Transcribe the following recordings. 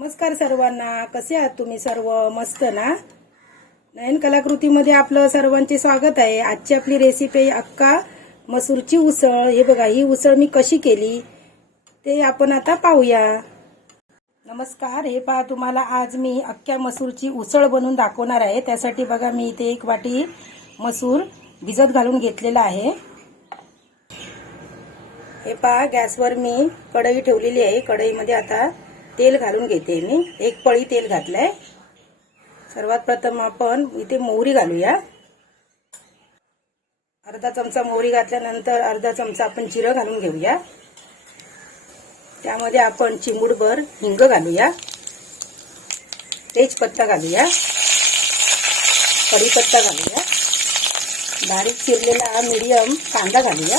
नमस्कार सर्वांना. कसे आहात तुम्ही सर्व? मस्त ना? नयन कलाकृतीमध्ये आपलं सर्वांचे स्वागत आहे. आजची आपली रेसिपी आहे अक्का मसूरची उसळ. हे बघा ही उसळ मी कशी केली ते आपण आता पाहूया. नमस्कार. हे पहा तुम्हाला आज मी अख्ख्या मसूरची उसळ बनवून दाखवणार आहे. त्यासाठी बघा मी इथे एक वाटी मसूर भिजत घालून घेतलेला आहे. हे पहा गॅसवर मी कढई ठेवलेली आहे. कढईमध्ये आता तेल घालून घेते मी. एक पळी तेल घातलंय. सर्वात प्रथम आपण इथे मोहरी घालूया. अर्धा चमचा मोहरी घातल्यानंतर अर्धा चमचा आपण जिरं घालून घेऊया. त्यामध्ये आपण चिमूडभर हिंग घालूया. तेजपत्ता घालूया. कढीपत्ता घालूया. बारीक चिरलेला मिडियम कांदा घालूया.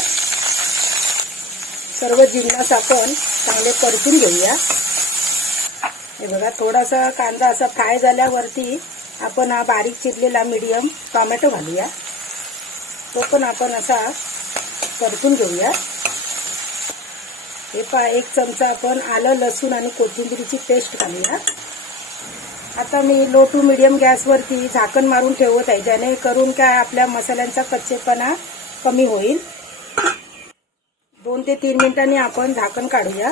सर्व जिन्नस आपण चांगले परतून घेऊया. हे बघा थोडासा कांदा असा फ्राय झाल्यावरती आपण हा बारीक चिरलेला मीडियम टोमॅटो घालूया. तो पण आपण असा परतून घेऊया. हे पहा एक चमचा आपण आलं लसूण आणि कोथिंबिरीची पेस्ट घालूया. आता मी लो टू मिडियम गॅसवरती झाकण मारून ठेवत आहे जेणेकरून काय आपल्या मसाल्यांचा कच्चेपणा कमी होईल. दोन ते तीन मिनिटांनी आपण झाकण काढूया.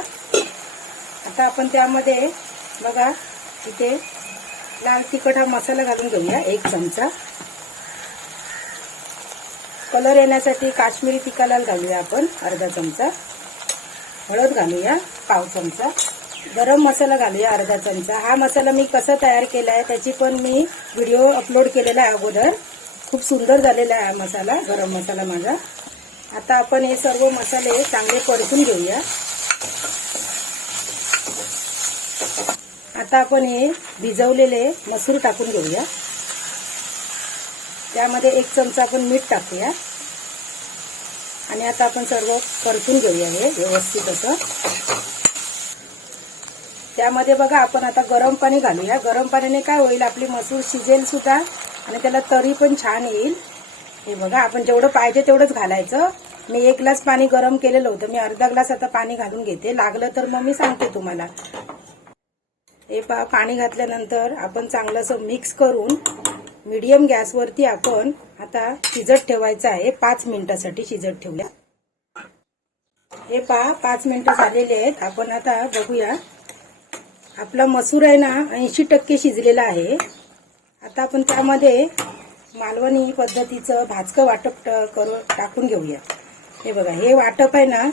आता आपण त्यामध्ये बघा इथे लाल तिखट हा मसाला घालून घेऊया एक चमचा. कलर येण्यासाठी काश्मीरी तिखा लाल घालूया आपण अर्धा चमचा. हळद घालूया पाव चमचा. गरम मसाला घालूया अर्धा चमचा. हा मसाला मी कसा तयार केला आहे त्याची पण मी व्हिडिओ अपलोड केलेला आहे अगोदर. खूप सुंदर झालेला आहे हा मसाला गरम मसाला माझा. आता आपण हे सर्व मसाले चांगले परतून घेऊया. आता आपण हे भिजवलेले मसूर टाकून घेऊया. त्यामध्ये एक चमचा आपण मीठ टाकूया. आणि आता आपण सर्व परतून घेऊया हे व्यवस्थित असं. त्यामध्ये बघा आपण आता गरम पाणी घालूया. गरम पाण्याने काय होईल आपली मसूर शिजेल सुद्धा आणि त्याला तरी पण छान येईल. हे बघा आपण जेवढं पाहिजे तेवढंच घालायचं. मी एक ग्लास पाणी गरम केलेलं होतं. मी अर्धा ग्लास आता पाणी घालून घेते. लागलं तर मग मी सांगते तुम्हाला. हे पा पाणी घातल्यानंतर आपण चांगलं असं मिक्स करून मीडियम गॅसवरती आपण आता शिजत ठेवायचं आहे. पाच मिनिटासाठी शिजत ठेवूया. हे पहा पाच मिनिटं झालेले आहेत. आपण आता बघूया. आपला मसूर आहे ना ऐंशी टक्के शिजलेला आहे. आता आपण त्यामध्ये मालवणी पद्धतीचं भाजकं वाटप करून टाकून घेऊया हे बघा हे वाटप आहे ना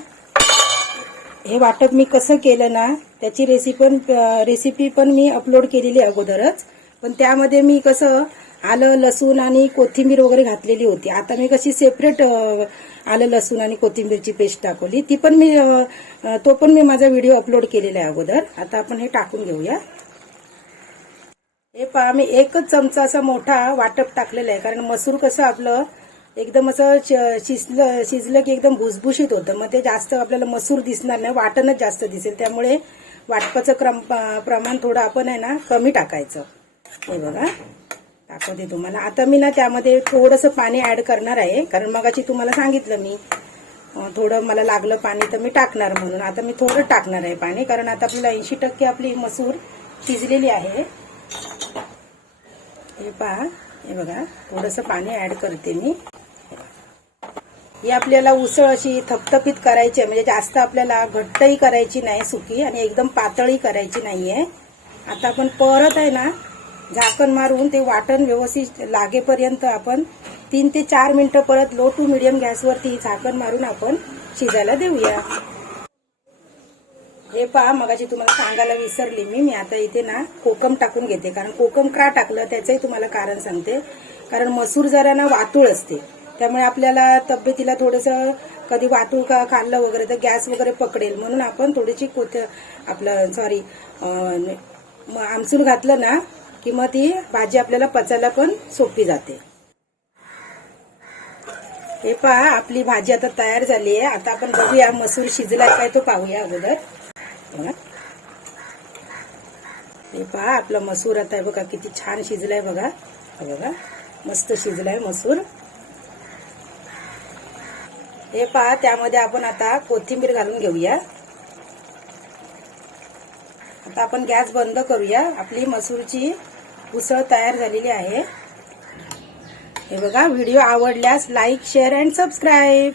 हे वाटप मी कसं केलं ना त्याची रेसिपी पण रेसिपी पण मी अपलोड केलेली अगोदरच. पण त्यामध्ये मी कसं आलं लसूण आणि कोथिंबीर वगैरे घातलेली होती. आता मी कशी सेपरेट आलं लसूण आणि कोथिंबीरची पेस्ट टाकवली ती पण मी तो पण मी माझा व्हिडिओ अपलोड केलेला आहे अगोदर. आता आपण हे टाकून घेऊया. हे पहा मी एकच चमचा असा मोठा वाटप टाकलेला आहे. कारण मसूर कसं आपलं एकदम असं शिजलं शिजलं की एकदम भुसभुशीत होतं. मग ते जास्त आपल्याला मसूर दिसणार नाही वाटणच जास्त दिसेल. त्यामुळे वाटपाचं क्रम प्रमाण थोडं आपण आहे ना कमी टाकायचं. हे बघा. दाखवते तुम्हाला. आता मी ना त्यामध्ये थोडंसं पाणी ऍड करणार आहे. कारण मगाची तुम्हाला सांगितलं मी थोडं मला लागलं पाणी तर मी टाकणार म्हणून. आता मी थोडं टाकणार आहे पाणी. कारण आता आपल्याला ऐंशी टक्के आपली मसूर शिजलेली आहे. हे पहा. हे बघा. थोडंसं पाणी ऍड करते मी. ही आपल्याला उसळ अशी थपथपीत करायची आहे. म्हणजे जास्त आपल्याला घट्टही करायची नाही सुकी आणि एकदम पातळी करायची नाही आहे आता आपण परत आहे ना झाकण मारून ते वाटण व्यवस्थित लागेपर्यंत आपण तीन ते चार मिनिटं परत लो टू मिडियम गॅसवरती झाकण मारून आपण शिजायला देऊया. हे पहा मगाशी तुम्हाला सांगायला विसरली मी. मी आता इथे ना कोकम टाकून घेते. कारण कोकम का टाकलं त्याचंही तुम्हाला कारण सांगते. कारण मसूर जरा ना वातूळ असते. त्यामुळे आपल्याला तब्येतीला थोडंसं कधी वातूळ का खाल्लं वगैरे तर गॅस वगैरे पकडेल. म्हणून आपण थोडीशी कोथ आपलं सॉरी आमसून घातलं ना की मग ती भाजी आपल्याला पचायला पण सोपी जाते. हे पहा आपली भाजी आता तयार झाली आहे. आता आपण बघूया मसूर शिजलाय काय तो पाहूया अगोदर. हे पहा आपला मसूर आता बघा किती छान शिजलाय बघा. बघा मस्त शिजलाय मसूर. हे पहा त्यामध्ये आपण आता कोथिंबीर घालून घेऊया. आता आपण गॅस बंद करूया. आपली मसूरची उसळ तयार झालेली आहे. हे बघा व्हिडिओ आवडल्यास लाईक शेअर अँड सबस्क्राईब.